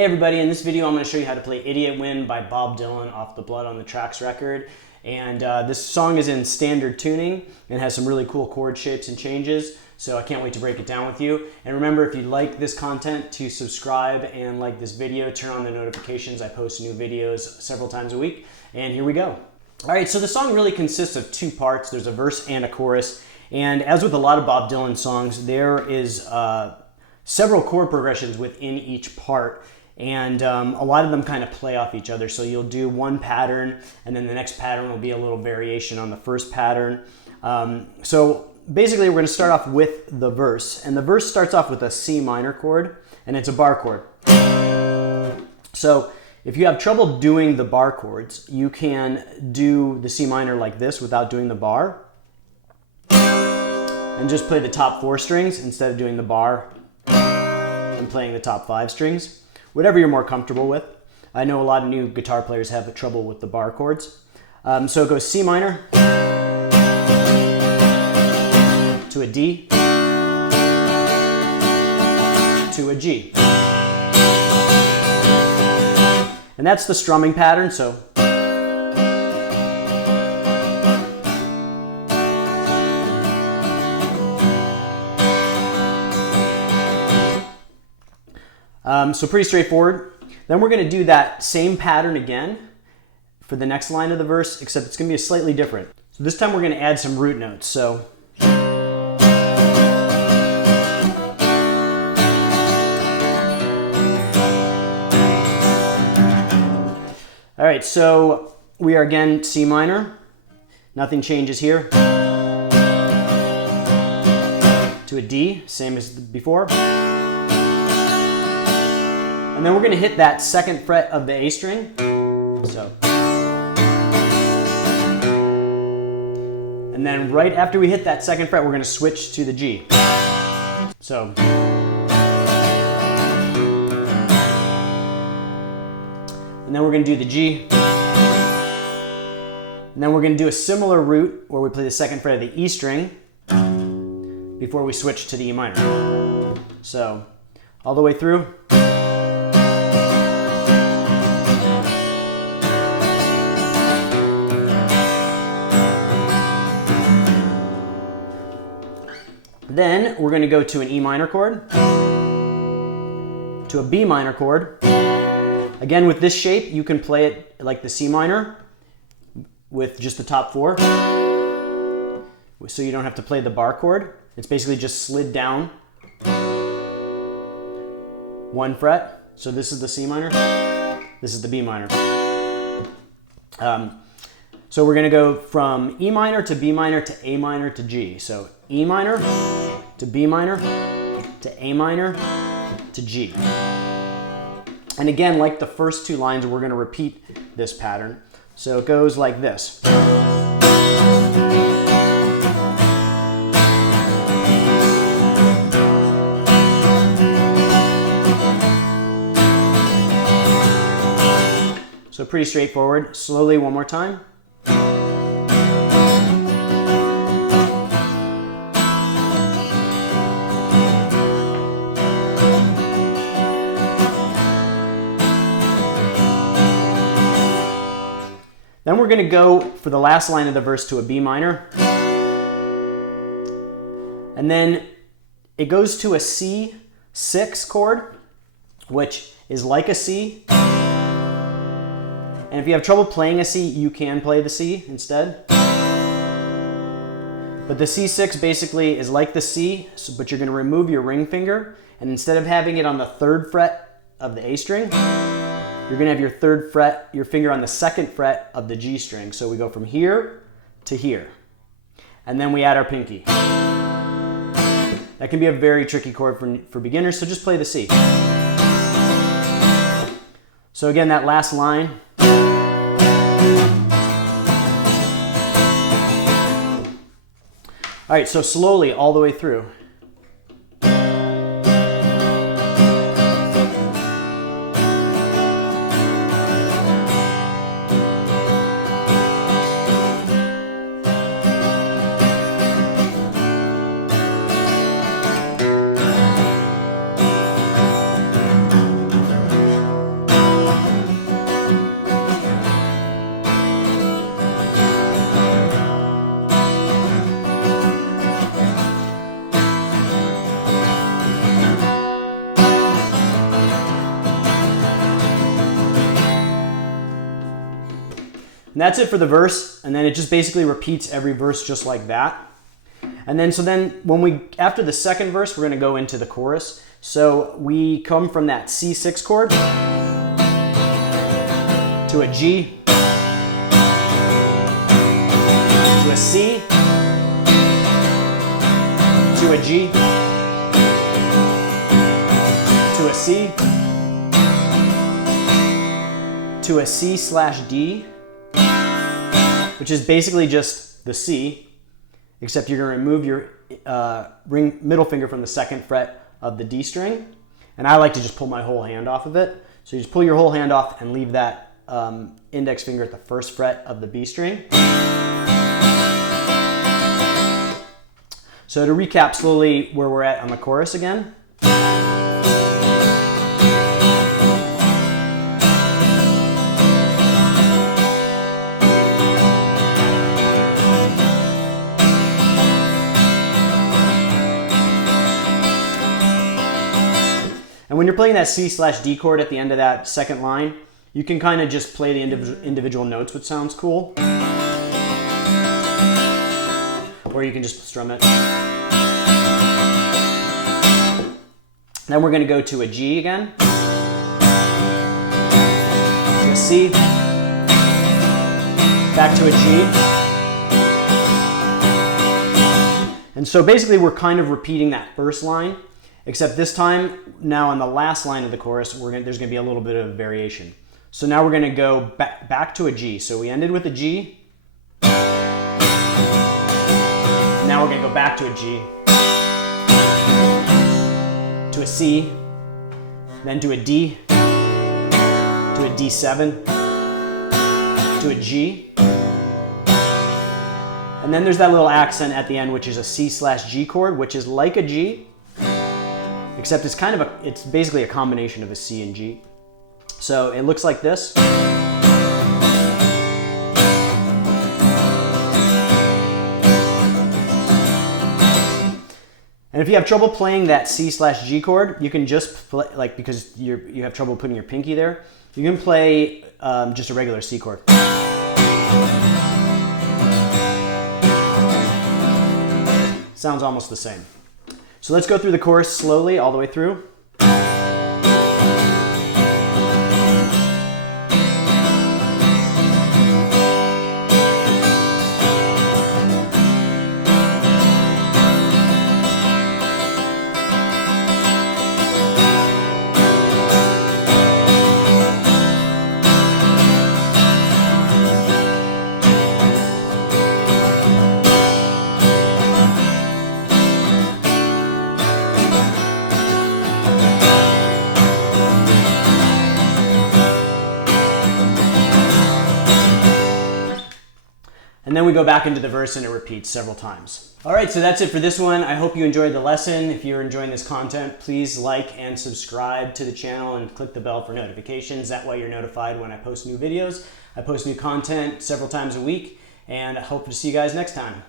Hey everybody, in this video I'm going to show you how to play Idiot Wind by Bob Dylan off the Blood on the Tracks record. And this song is in standard tuning and has some really cool chord shapes and changes, so I can't wait to break it down with you. And remember, if you like this content, to subscribe and like this video, turn on the notifications. I post new videos several times a week, and here we go. Alright, so the song really consists of two parts. There's a verse and a chorus, and as with a lot of Bob Dylan songs, there is several chord progressions within each part. And a lot of them kind of play off each other. So you'll do one pattern, and then the next pattern will be a little variation on the first pattern. So basically we're going to start off with the verse. And the verse starts off with a C minor chord, and it's a bar chord. So if you have trouble doing the bar chords, you can do the C minor like this without doing the bar. And just play the top 4 strings instead of doing the bar and playing the top 5 strings. Whatever you're more comfortable with. I know a lot of new guitar players have trouble with the bar chords. So it goes C minor to a D to a G. And that's the strumming pattern. So so pretty straightforward. Then we're going to do that same pattern again for the next line of the verse, except it's going to be slightly different. So this time we're going to add some root notes. So all right, so we are again C minor. Nothing changes here. To a D, same as before. And then we're going to hit that second fret of the A string. So. And then right after we hit that second fret, we're going to switch to the G. So. And then we're going to do the G. And then we're going to do a similar root where we play the second fret of the E string before we switch to the E minor. So all the way through. Then we're going to go to an E minor chord, to a B minor chord. Again, with this shape, you can play it like the C minor with just the top 4. So you don't have to play the bar chord. It's basically just slid down 1 fret. So this is the C minor, this is the B minor. So we're going to go from E minor to B minor to A minor to G. So E minor to B minor to A minor to G. And again, like the first 2 lines, we're going to repeat this pattern. So it goes like this. So pretty straightforward. Slowly one more time. Then we're going to go for the last line of the verse to a B minor. And then it goes to a C6 chord, which is like a C. And if you have trouble playing a C, you can play the C instead. But the C6 basically is like the C, but you're going to remove your ring finger. And instead of having it on the 3rd fret of the A string, you're going to have your 3rd fret, your finger on the 2nd fret of the G string. So we go from here to here. And then we add our pinky. That can be a very tricky chord for beginners, so just play the C. So again, that last line. All right, so slowly all the way through. And that's it for the verse, and then it just basically repeats every verse just like that. And then after the second verse, we're going to go into the chorus. So we come from that C6 chord to a G, to a C, to a G, to a C, to a C/D, which is basically just the C, except you're going to remove your middle finger from the second fret of the D string. And I like to just pull my whole hand off of it. So you just pull your whole hand off and leave that index finger at the first fret of the B string. So to recap slowly where we're at on the chorus again. And when you're playing that C/D chord at the end of that second line, you can kind of just play the individual notes, which sounds cool. Or you can just strum it. Then we're going to go to a G again, to a C, back to a G. And so basically we're kind of repeating that first line, except this time, now on the last line of the chorus, there's going to be a little bit of variation. So now we're going to go back to a G. So we ended with a G. Now we're going to go back to a G, to a C, then to a D, to a D7, to a G. And then there's that little accent at the end, which is a C/G chord, which is like a G, except it's basically a combination of a C and G. So it looks like this. And if you have trouble playing that C/G chord, you can just play, because you have trouble putting your pinky there, you can play just a regular C chord. Sounds almost the same. So let's go through the chorus slowly all the way through. And then we go back into the verse and it repeats several times. All right, so that's it for this one. I hope you enjoyed the lesson. If you're enjoying this content, please like and subscribe to the channel and click the bell for notifications. That way you're notified when I post new videos. I post new content several times a week, and I hope to see you guys next time.